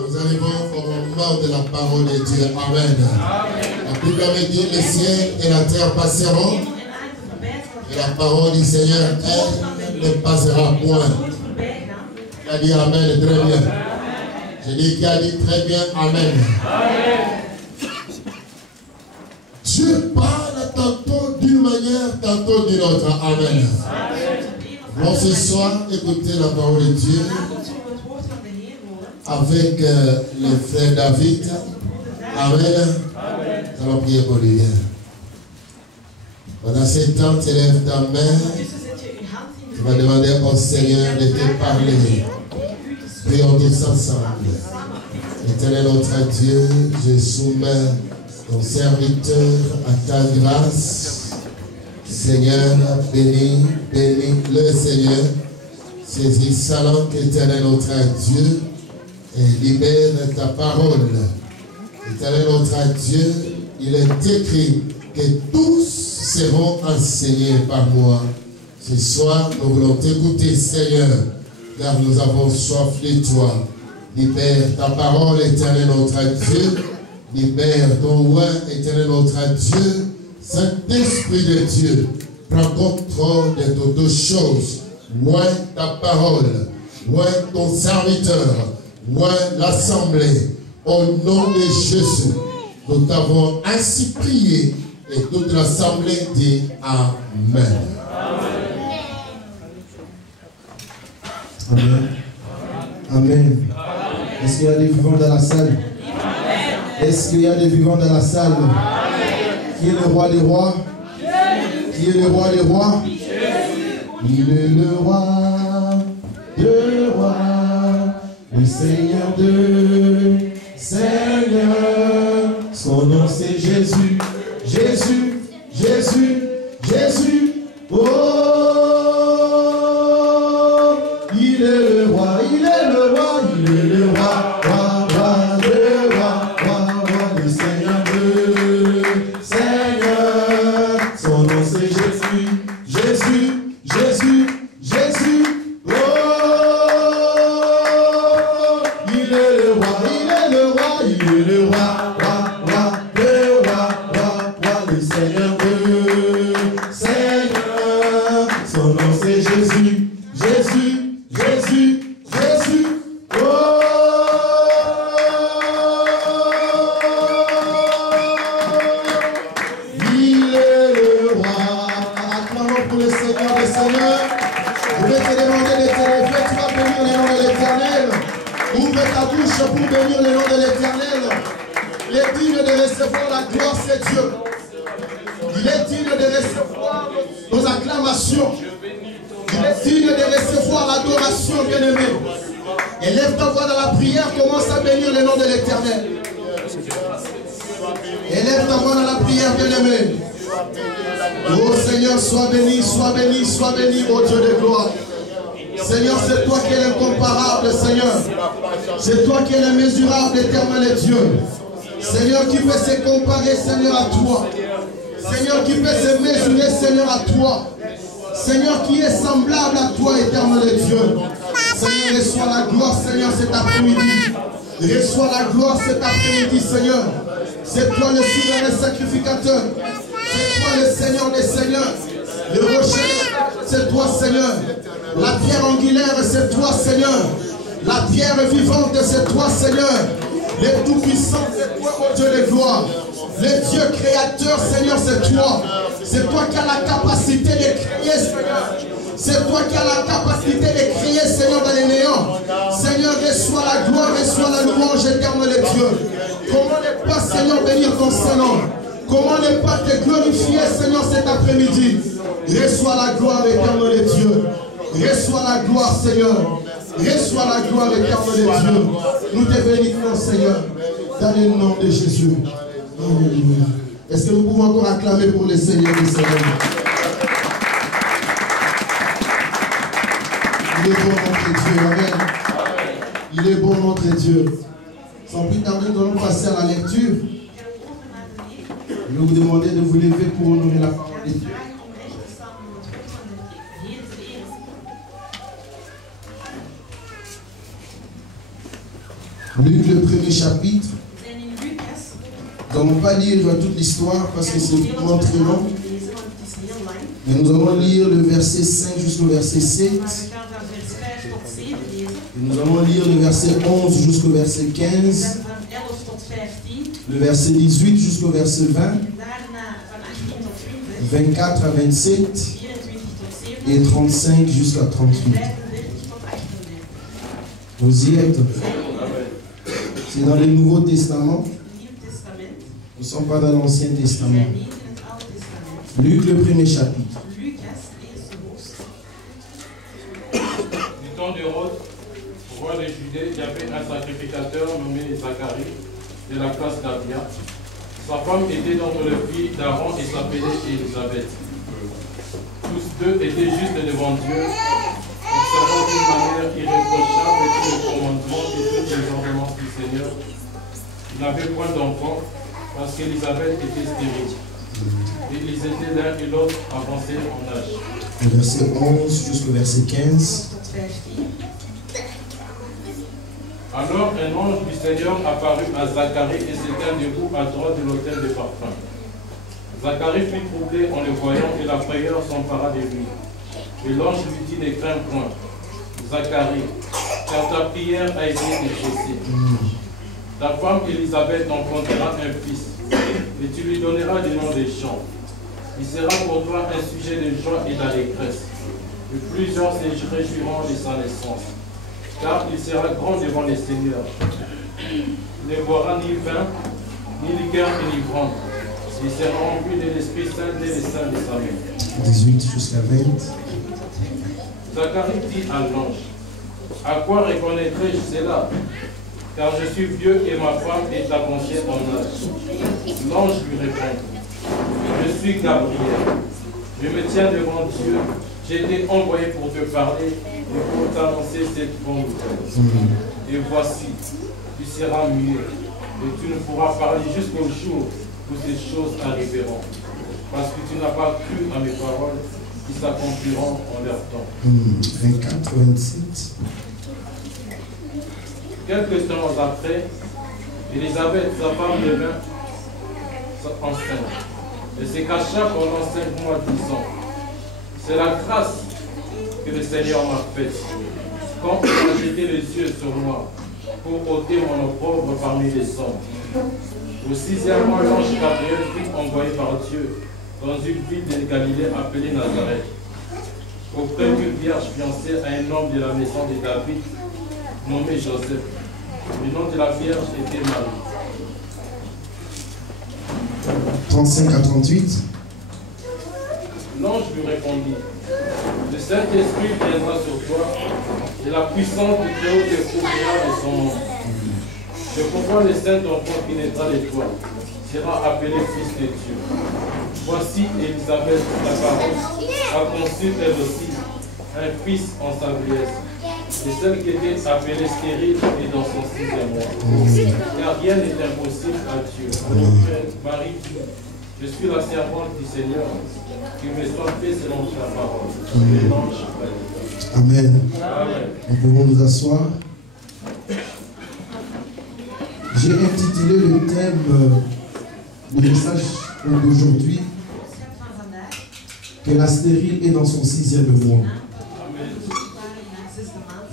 nous arrivons au moment de la parole de Dieu. Amen. La Bible me dit, le ciel et la terre passeront, et la parole du Seigneur, elle ne passera point. Il a dit Amen, très bien. Je dis qu'il a dit très bien Amen. Dieu parle tantôt d'une manière, tantôt d'une autre. Amen. Bon, ce soir, écoutez la parole de Dieu avec le frère David. Amen. Nous allons prier pour lui. Pendant ce temps, tu lèves ta main. Tu vas demander au Seigneur de te parler. Prions tous ensemble. Éternel notre Dieu, je soumets ton serviteur à ta grâce. Seigneur, bénis le Seigneur. Saisis sa langue, éternel notre Dieu, et libère ta parole. Éternel notre Dieu, il est écrit que tous seront enseignés par moi. Ce soir, nous voulons t'écouter, Seigneur, car nous avons soif de toi. Libère ta parole, éternel notre Dieu. Libère ton roi, éternel notre Dieu. Saint-Esprit de Dieu, prends contrôle de toutes choses. Loin ta parole, loin ton serviteur, loin l'assemblée. Au nom de Jésus, nous t'avons ainsi prié et toute l'assemblée dit Amen. Amen. Amen. Est-ce qu'il y a des vivants dans la salle? Est-ce qu'il y a des vivants dans la salle? Qui est le roi des rois? Qui est le roi des rois? Il est le roi de rois, le Seigneur de Seigneur. Son nom c'est Jésus, Jésus, Jésus, Jésus. Oh, il est le roi, il est le roi, il est le roi, roi, roi, le roi, roi, roi, le Seigneur de Seigneur. Son nom c'est Jésus, Jésus, Jésus, Jésus. Oh, il est le roi, il est le roi, il est le roi, roi, roi, le roi, roi, roi, le Seigneur de Seigneur. Son nom c'est Jésus, Jésus, Jésus, Jésus. Oh, il est le roi. Acclamons pour le Seigneur des Seigneurs. Je vais te demander de te lever, tu vas bénir le nom de l'Éternel. Ouvre ta bouche pour bénir le nom de l'Éternel. Il est digne de recevoir la gloire, c'est Dieu. Il est digne de recevoir nos acclamations. Il est digne de recevoir l'adoration, bien-aimé. Élève ta voix dans la prière, commence à bénir le nom de l'Éternel. Élève ta voix dans la prière, bien-aimé. Oh Seigneur, sois béni, sois béni, sois béni, ô Dieu de gloire. Seigneur, c'est toi qui es l'incomparable, Seigneur. C'est toi qui es l'immesurable, éternel Dieu. Seigneur, qui peut se comparer, Seigneur, à toi. Seigneur, qui peut se mesurer, Seigneur, à toi. Seigneur, qui est semblable à toi, éternel Dieu. Seigneur, reçois la gloire, Seigneur, cet après-midi. Reçois la gloire cet après-midi, Seigneur. C'est toi le souverain sacrificateur. C'est toi le Seigneur des Seigneurs. Le rocher, c'est toi, Seigneur. La pierre angulaire, c'est toi, Seigneur. La pierre vivante, c'est toi, Seigneur. Le Tout-Puissant, c'est toi, ô Dieu de gloire. Le Dieu créateur, Seigneur, c'est toi. C'est toi qui as la capacité de créer, Seigneur. C'est toi qui as la capacité de créer, Seigneur, dans les néants. Seigneur, reçois la gloire, reçois la louange, éternel Dieu. Comment ne pas, Seigneur, bénir ton Saint-Nom? Comment ne pas te glorifier, Seigneur, cet après-midi? Reçois la gloire, éternel Dieu. Reçois la gloire, Seigneur. Reçois la gloire, éternel Dieu. Nous te bénissons, Seigneur, dans le nom de Jésus. Alléluia. Est-ce que nous pouvons encore acclamer pour le Seigneur des Seigneurs? Il est bon notre Dieu, Amen. Il est bon notre Dieu. Sans plus tarder, nous allons passer à la lecture. Je vais vous demander de vous lever pour honorer la parole de Dieu. Luc chapitre. Nous n'allons pas lire toute l'histoire parce que c'est vraiment très long. Mais nous allons lire le verset 5 jusqu'au verset 7. Et nous allons lire le verset 11 jusqu'au verset 15. Le verset 18 jusqu'au verset 20. 24 à 27. Et 35 jusqu'à 38. Vous y êtes? C'est dans le Nouveau Testament. Nous ne sommes pas dans l'Ancien Testament. Luc, le premier chapitre. Du temps d'Hérode, roi de Judée, il y avait un sacrificateur nommé Zacharie, de la classe d'Abia. Sa femme était d'entre les filles d'Aaron et s'appelait Élisabeth. Tous deux étaient justes devant Dieu, observant d'une manière irréprochable tous les commandements et toutes les ordonnances du Seigneur. Ils n'avaient point d'enfant parce qu'Élisabeth était stérile. Et ils étaient l'un et l'autre avancés en âge. Verset 11 jusqu'au verset 15. Alors un ange du Seigneur apparut à Zacharie et s'était debout à droite de l'autel de parfum. Zacharie fut troublé en le voyant et la frayeur s'empara de lui. Et l'ange lui dit: ne crains point, Zacharie, car ta prière a été exaucée. Ta femme Élisabeth enfantera un fils, et tu lui donneras le nom des champs. Il sera pour toi un sujet de joie et d'allégresse, et plusieurs se réjouiront de sa naissance, car il sera grand devant les seigneurs. Il ne boira ni vin, ni liqueur enivrante. Il sera rempli de l'Esprit Saint dès les seins de sa mère. 18 jusqu'à 20. Zacharie dit à l'ange: à quoi reconnaîtrai-je cela? Car je suis vieux et ma femme est avancée en âge. L'ange lui répond: je suis Gabriel. Je me tiens devant Dieu. J'ai été envoyé pour te parler et pour t'annoncer cette bonne nouvelle. Et voici, tu seras muet et tu ne pourras parler jusqu'au jour où ces choses arriveront. Parce que tu n'as pas cru à mes paroles qui s'accompliront en leur temps. 24, 27. Quelques temps après, Élisabeth, sa femme, devint enceinte. Elle se cacha pendant 5 mois, disant: c'est la grâce que le Seigneur m'a faite, quand il a jeté les yeux sur moi pour ôter mon opprobre parmi les hommes. Au 6e mois, l'ange Gabriel fut envoyé par Dieu dans une ville de Galilée appelée Nazareth, auprès d'une vierge fiancée à un homme de la maison de David, nommé Joseph. Le nom de la vierge était Marie. 35 à 38. L'ange lui répondit: le Saint-Esprit viendra sur toi et la puissance du Très-Haut te couvrira de son nom. C'est pourquoi le Saint-Enfant qui naîtra de toi sera appelé Fils de Dieu. Voici Élisabeth, ta parole, a conçu elle aussi un fils en sa vieillesse. Et celle qui était appelée stérile est dans son 6e mois. Car rien n'est impossible à Dieu. Marie dit: je suis la servante du Seigneur, qui me soit fait selon ta parole. Amen. Amen. Nous pouvons nous asseoir. J'ai intitulé le thème du message d'aujourd'hui: que la stérile est dans son 6e mois.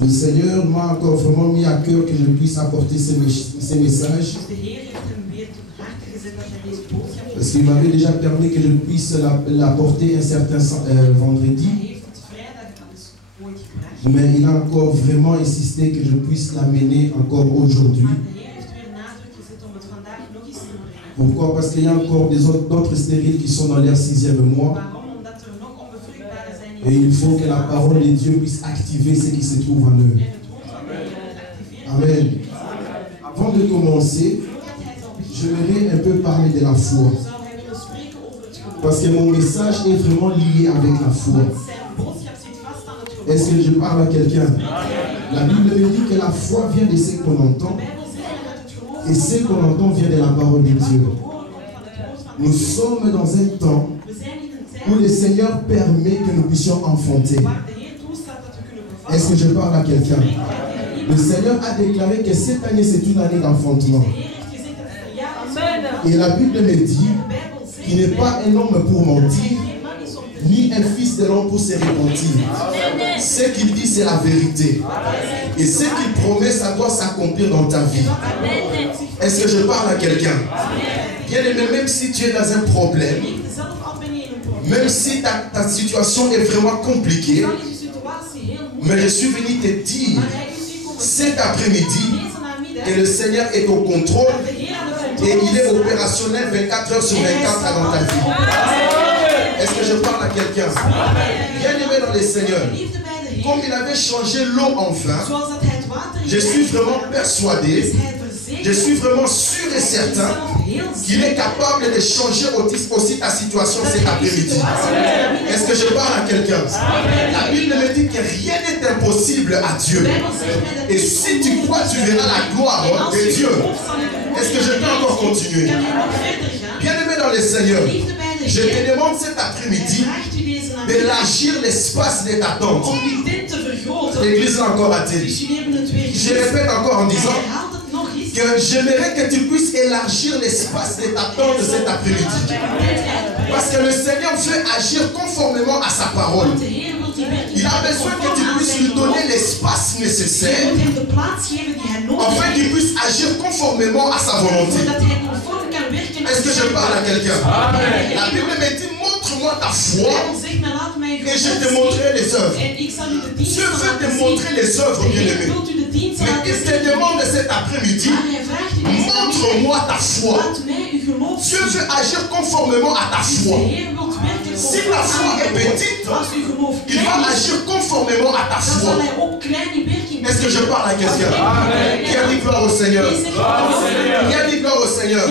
Le Seigneur m'a encore vraiment mis à cœur que je puisse apporter ces messages. Parce qu'il m'avait déjà permis que je puisse l'apporter un certain vendredi. Mais il a encore vraiment insisté que je puisse l'amener encore aujourd'hui. Pourquoi? Parce qu'il y a encore d'autres stériles qui sont dans leur 6e mois. Et il faut que la parole de Dieu puisse activer ce qui se trouve en eux. Amen. Avant de commencer, j'aimerais un peu parler de la foi. Parce que mon message est vraiment lié avec la foi. Est-ce que je parle à quelqu'un? La Bible me dit que la foi vient de ce qu'on entend. Et ce qu'on entend vient de la parole de Dieu. Nous sommes dans un temps où le Seigneur permet que nous puissions enfanter. Est-ce que je parle à quelqu'un? Le Seigneur a déclaré que cette année, c'est une année d'enfantement. Et la Bible me dit qu'il n'est pas un homme pour mentir, ni un fils de l'homme pour se repentir. Ce qu'il dit, c'est la vérité. Et ce qu'il promet, ça doit s'accomplir dans ta vie. Est-ce que je parle à quelqu'un? Bien aimé, même si tu es dans un problème, même si ta situation est vraiment compliquée, mais je suis venu te dire cet après-midi que le Seigneur est au contrôle et il est opérationnel 24 heures sur 24 dans ta vie. Est-ce que je parle à quelqu'un? Bien aimé dans le Seigneur, comme il avait changé l'eau en vin, je suis vraiment persuadé, je suis vraiment sûr et certain qu'il est capable de changer aussi ta situation cet après-midi. Est-ce que je parle à quelqu'un? La Bible me dit que rien n'est impossible à Dieu. Et si tu crois, tu verras la gloire de Dieu. Est-ce que je peux encore continuer? Bien aimé dans le Seigneur, je te demande cet après-midi d'élargir l'espace de ta tente. L'église est encore athée. Je répète encore en disant que j'aimerais que tu puisses élargir l'espace de ta tente cet après-midi. Parce que le Seigneur veut agir conformément à sa parole. Il a besoin que tu puisses lui donner l'espace nécessaire afin qu'il puisse agir conformément à sa volonté. Est-ce que je parle à quelqu'un? La Bible me dit, montre-moi ta foi et je te montrerai les œuvres. Dieu veut te montrer les œuvres, bien-aimé. Mais il te demande cet après-midi, montre-moi ta foi. Dieu veut agir conformément à ta foi. Si ta foi est petite, il va agir conformément à ta foi. Est-ce que je parle à quelqu'un? Qui a dit gloire au Seigneur? Qui a dit gloire au Seigneur?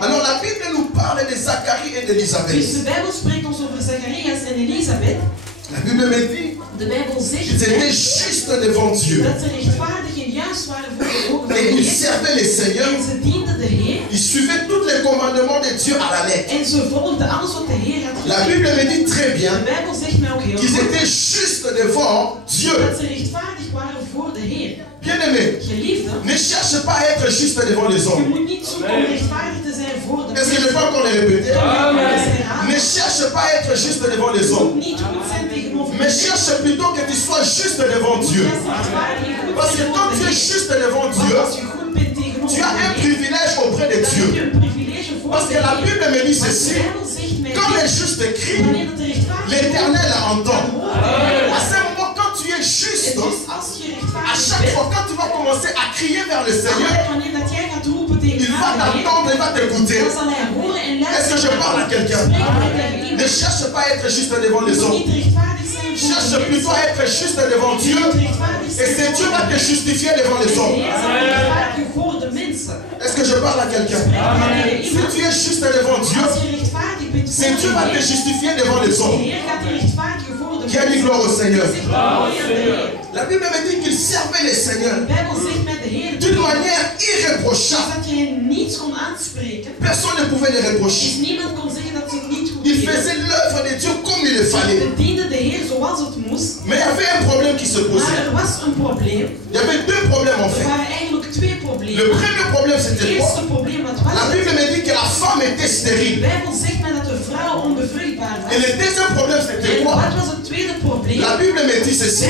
Alors la Bible nous parle de Zacharie et d'Élisabeth. La Bible me dit qu'ils étaient justes devant Dieu. Et ils servaient le Seigneur. Ils suivaient tous les commandements de Dieu à la lettre. La Bible me dit très bien qu'ils étaient justes devant Dieu. Bien aimé, ne cherche pas à être juste devant les hommes. Est-ce que je peux encore le répéter? Ne cherche pas à être juste devant les hommes. Mais cherche plutôt que tu sois juste devant Dieu. Parce que quand tu es juste devant Dieu, tu as un privilège auprès de Dieu. Parce que la Bible me dit ceci: quand les justes crient, l'Éternel entend. À ce moment, quand tu es juste, à chaque fois, quand tu vas commencer à crier vers le Seigneur, il va t'entendre, il va t'écouter. Est-ce que je parle à quelqu'un? Ne cherche pas à être juste devant les hommes. Cherche plutôt à être juste devant Dieu. Et c'est Dieu qui va te justifier devant les hommes. Est-ce que je parle à quelqu'un? Si tu es juste devant Dieu, c'est Dieu qui va te justifier devant les hommes. Qui a dit gloire au Seigneur? La Bible me dit qu'ils servaient le Seigneur d'une manière irréprochable. Personne ne pouvait les reprocher. Ils faisaient l'œuvre de Dieu comme il le fallait. Mais il y avait un problème qui se posait. Il y avait deux problèmes en fait. Le premier problème c'était quoi? La Bible me dit que la femme était stérile. Et le deuxième problème c'était quoi? La Bible me dit ceci,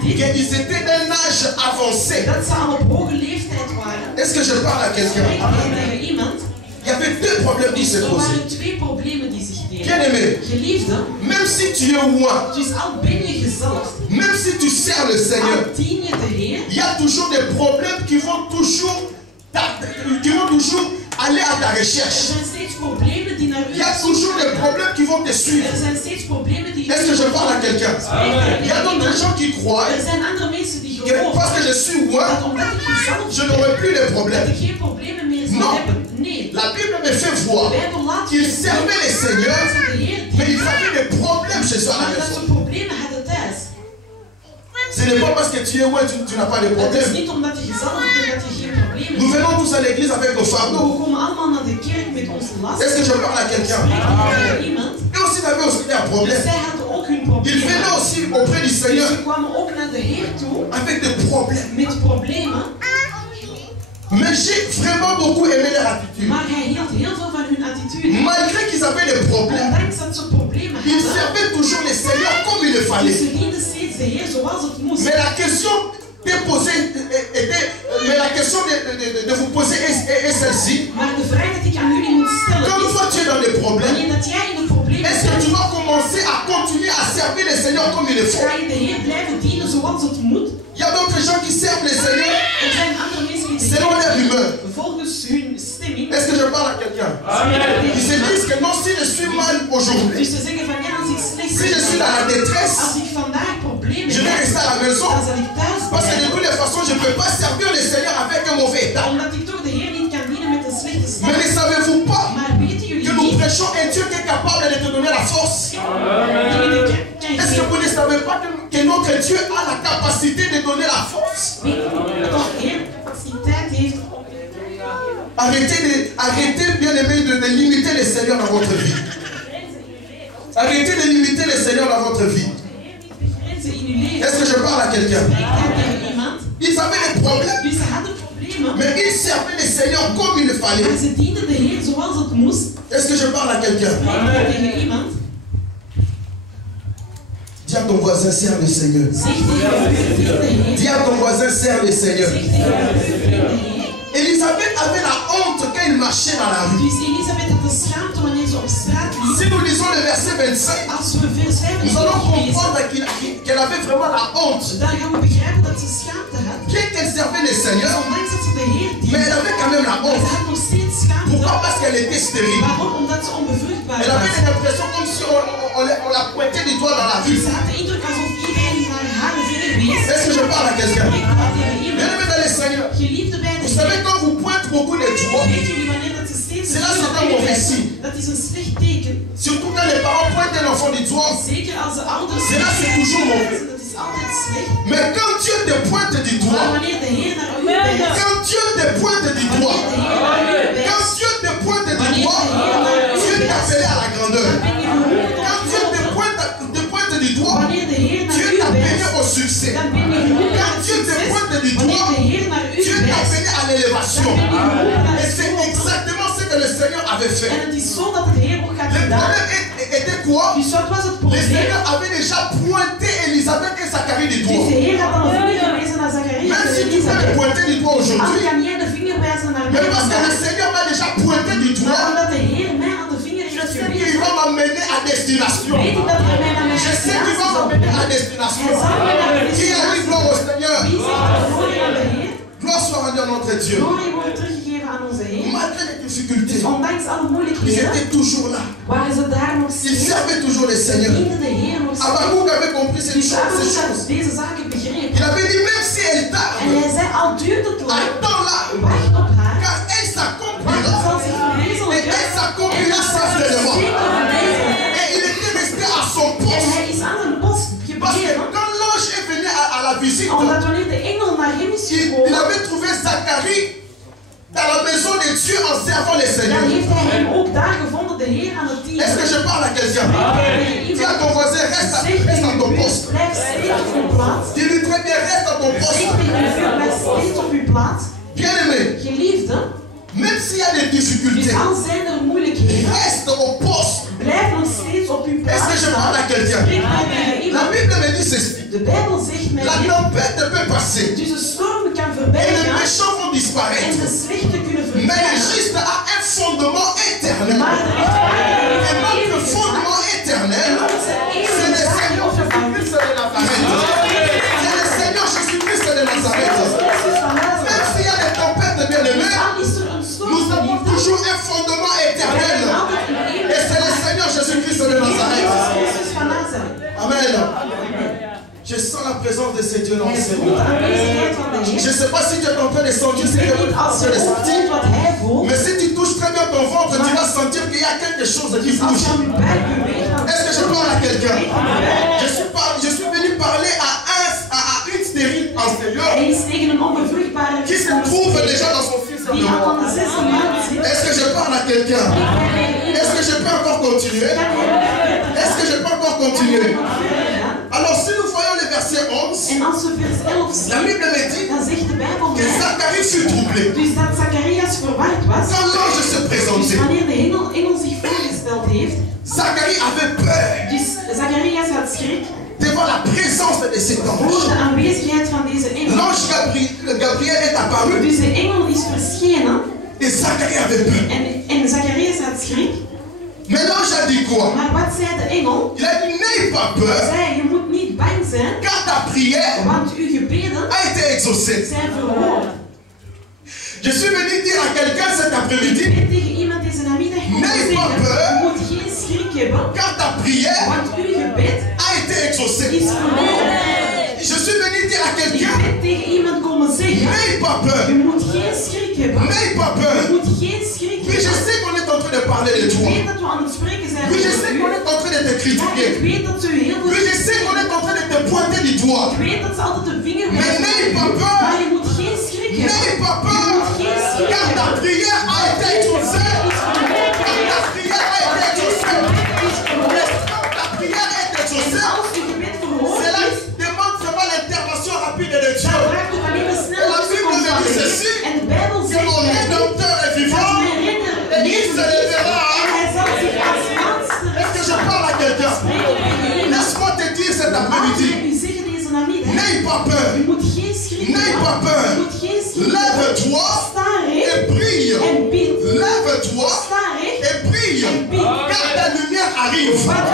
qu'ils étaient d'un âge avancé. Est-ce que je parle à quelqu'un? Il y avait deux problèmes qui se posaient. Bien aimé, même si tu es loin, même si tu sers le Seigneur, il y a toujours des problèmes qui vont toujours aller à ta recherche. Il y a toujours des problèmes qui vont te suivre. Est-ce que je parle à quelqu'un? Il y a d'autres gens qui croient que parce que je suis loin, je n'aurai plus de problèmes. Non. La Bible me fait voir qu'ils servaient les seigneurs, mais ils avaient des problèmes chez eux à la maison. Ce n'est pas parce que tu es loin, tu n'as pas de problème. Nous venons tous à l'église avec nos fardeaux. Est-ce que je parle à quelqu'un? Et aussi, il avait aussi un problème. Ils venaient aussi auprès du Seigneur avec des problèmes. Mais j'ai vraiment beaucoup aimé leur attitude. Malgré qu'ils avaient des problèmes, ils servaient toujours les seigneurs comme il le fallait. Mais la question de vous poser est celle-ci. Comme toi tu es dans des problèmes, est-ce que tu vas commencer à continuer à servir les seigneurs comme il le faut? Il y a d'autres gens qui servent les seigneurs selon leur humeur. Est-ce que je parle à quelqu'un? Ils se disent que non, si je suis mal aujourd'hui, si je suis dans la détresse, je vais rester à la maison. Parce que de toutes les façons, je ne peux pas servir le Seigneur avec un mauvais état. Mais ne savez-vous pas que nous prêchons un Dieu qui est capable de te donner la force? Est-ce que vous ne savez pas que notre Dieu a la capacité de donner la force? Arrêtez bien aimé de limiter les seigneurs dans votre vie. Arrêtez de limiter les seigneurs dans votre vie. Est-ce que je parle à quelqu'un? Ils avaient des problèmes, mais ils servaient les seigneurs comme il le fallait. Est-ce que je parle à quelqu'un? Dis à ton voisin, sers le Seigneur. Dis à ton voisin, sers le Seigneur. Élisabeth avait la honte quand il marchait dans la rue. Si nous lisons le verset 25, nous allons comprendre qu'elle avait vraiment la honte. Bien qu'elle servait le Seigneur, mais elle avait quand même la honte. Pourquoi? Parce qu'elle était stérile. Elle avait l'impression comme si on la pointait du doigt dans la rue. Est-ce que je parle à quelqu'un? Bien-aimé dans le Seigneur, vous savez, quand vous pointez beaucoup les doigts, c'est là c'est un mauvais signe. Surtout quand les parents pointent un enfant du doigt, c'est là c'est toujours mauvais. Mais quand Dieu te pointe du doigt, quand Dieu te pointe du doigt, quand Dieu te pointe du doigt, Dieu t'appelle à la grandeur. Quand Dieu te pointe du doigt, Dieu t'appelle au succès. Quand Dieu te pointe du doigt, Dieu t'appelle à l'élévation. Et c'est exactement ce que le Seigneur avait fait. Le problème était quoi? Le Seigneur avait déjà pointé Élisabeth et Zacharie du doigt. Même si tu peux le pointer du doigt aujourd'hui, mais parce que le Seigneur m'a déjà pointé du doigt, je sais qu'il va m'amener à destination. Je sais qu'il va m'amener à destination. Qui a dit gloire au Seigneur? Gloire soit rendue à notre Dieu. Malgré les difficultés, ils étaient toujours là. Ils servaient toujours le Seigneur. Habakkuk avait compris ces choses. Il avait dit, même si elle tarde, attends-la, car elle s'accomplira. Et elle s'accomplira certainement. Et il était resté à son poste. Parce que quand l'ange est venu à la visite, il avait trouvé Zacharie dans la maison de Dieu en servant le Seigneur. Est-ce que je parle à quelqu'un? Dis à ton voisin, reste à ton poste. Dis-lui très bien, reste à ton poste. Bien aimé, même s'il y a des difficultés, reste au poste. Est-ce que je parle à quelqu'un? La Bible me dit ceci. La tempête peut passer. Et les méchants vont disparaître. Mais le juste a un fondement éternel. Et notre fondement éternel, c'est le Seigneur Jésus-Christ de Nazareth. C'est le Seigneur Jésus-Christ de Nazareth. Même s'il y a des tempêtes bien-aimées, nous avons toujours un fondement éternel. Et c'est le Seigneur Jésus-Christ de Nazareth. Amen. Je sens la présence de ce Dieu dans le Seigneur. Je ne sais pas si tu es en train de sentir ce que tu es en train de sentir. Mais si tu touches très bien ton ventre, tu vas sentir qu'il y a quelque chose qui bouge. Est-ce que je parle à quelqu'un? Je suis venu parler à une stérile antérieure qui se trouve déjà dans son fils. Est-ce que je parle à quelqu'un? Est-ce que que je peux encore continuer? Est-ce que je peux encore continuer? Alors si nous voyons le verset 11, En als we vers 11 zien, la Bible me dit dan zegt de Bijbel que mij, Zacharie fut troublé. dus dat Zacharias verward was. Quand l'ange se Dus présentait, wanneer de engel zich voorgesteld heeft, Zacharie avait peur dus Zacharias had schrik devant la présence de cet voor ange. de aanwezigheid van deze engel. L'ange Gabriel est apparu Dus de engel is verschenen et Zacharie avait peur. en Zacharias had schrik. Mais l'ange a dit quoi? Maar wat zei de engel? Il a dit n'aie pas peur Hij zei, je moet niet bang zijn, car ta prière want uw gebeden a été exaucée. zijn verhoord. Je suis venu dire à quelqu'un cet Ik après-midi, ben tegen iemand deze namiddag moeten Nee, zeggen, papa. je moet geen schrik hebben, car ta prière want uw gebed a été exaucée. is verhoord. Je suis venu dire à Ik quelqu'un, ben tegen iemand komen zeggen, n'aie pas peur, je moet geen schrik hebben, n'aie pas je peur. moet geen schrik Oui, je hebben. sais qu'on est en train de parler de Ik toi. weet dat we aan het spreken zijn Oui, je over sais u. qu'on est en train de te Ja, ik critiquer. weet dat ze u heel veel Oui, je sais qu'on est en train de te pointer du doigt. Ik weet dat ze altijd de vinger Mais wijzen n'aie op pas u. peur. Maar je moet geen schrik hebben. N'aie pas peur, car ta prière a été exaucée. Car ta prière a été exaucée. Mais quand ta prière est exaucée, Als uw gebed verhoord cela is, demande seulement l'intervention rapide de dan Dieu. vraagt het alleen een snelle La Bible tussenkomst me van dit u. ceci, En de Bijbel que zegt mon mij rédempteur est dat vivant mijn redder et il levend se is lèvera. en hij zal zich als monster Est-ce que je parle à quelqu'un? spreken. Laisse-moi te dire cet Laat après-midi, mij u zeggen deze namiddag, n'aie pas peur, je moet geen schrik n'aie hebben. pas peur. Je moet geen schrik hebben. Lève-toi Sta et recht brille. en bid. Lève-toi Sta recht et brille, en bid. car ta lumière arrive. Want